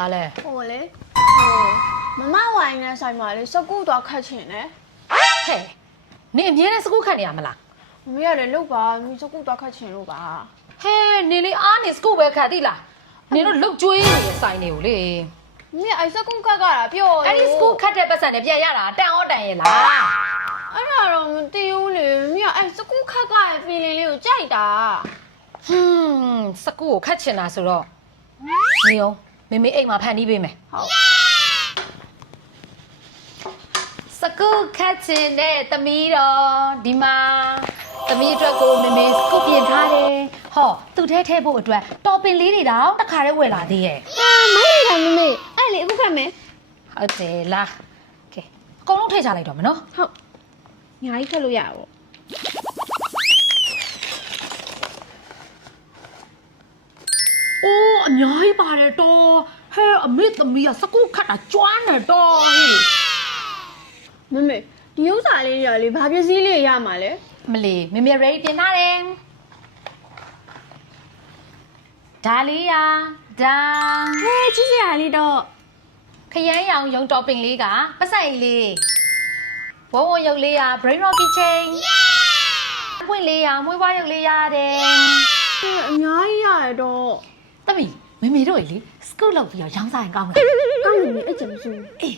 ဘာလဲဟိုလေဟိုမမဝိုင်းနဲ့ဆိုင်မှာလေစကူတော့ခတ်ချင်တယ်ဟဲ့နင်အမြဲတမ်းစကူခတ်နေရမလားမမေကလည်းလုတ်ပါမီစကူတော့ခတ်ချင်လို့ပါဟဲ့နင်လေးအားနေစကူပဲခတ်သိလားနင်တို့လုတ်ကျွေးနေတဲ့ဆိုင်နေကိုလေမမေအဲ့စကူခတ်ကတာပြော့အဲ့ဒီစကူခတ်တဲ့ပတ်စံနဲ့ပြန်ရတာတန်အောင်တန်ရဲ့လားအဲ့ဒါတော့မသိဘူးလေမမေကအဲ့စကူခတ်ကရဲ့ feeling လေးကိုကြိုက်တာဟွန်းစကူကိုခတ်ချင်တာဆိုတော့နေအောင် မေမေအိမ်မှာဖန်တီးပေးမယ်ဟုတ်စကူခတ်ချင်တဲ့သမီးတော်ဒီမှာသမီးအတွက်ကိုမေမေစကူပြင်ထားတယ်ဟောသူ့ထဲထည့်ဖို့အတွက်တော်ပင်လေးတွေတောင်တစ်ခါတည်းဝယ်လာသေးရဲ့အာမိုက်လိုက်တာမမေအဲ့လေအခုခတ်မယ်ဟုတ်တယ်လားကဲအကုန်လုံးထည့်ချလိုက်တော့မနော်ဟုတ်ညာကြီးခတ်လို့ရပါဘူး အိုးအများကြီးပါတယ်တော်ဟဲအမေသမီးကစကူခတ်တာကျွမ်းတယ်တော်ဟေးမမေဒီဥစ္စာလေးတွေကလေဘာပစ္စည်းလေးရမှာလဲမလီမေမေ ready ပြင်ထားတယ်ဒါလေးရဒါဟဲချစ်စရာလေးတော့ခရမ်းရောင်ရုံတော်ပင်လေးကပတ်ဆိုင်လေးဝဝရုပ်လေးရ brain rocky chain ပွင့်လေးရမွေးဝါရုပ်လေးရတယ်ဟဲအများကြီးရတယ်တော့ သမီးမေမေတို့လေစကူလောက်ပြီးတော့ရောင်းစားရင်ကောင်းတယ်ကောင်းနေပြီအဲ့ကျမစိုးအေး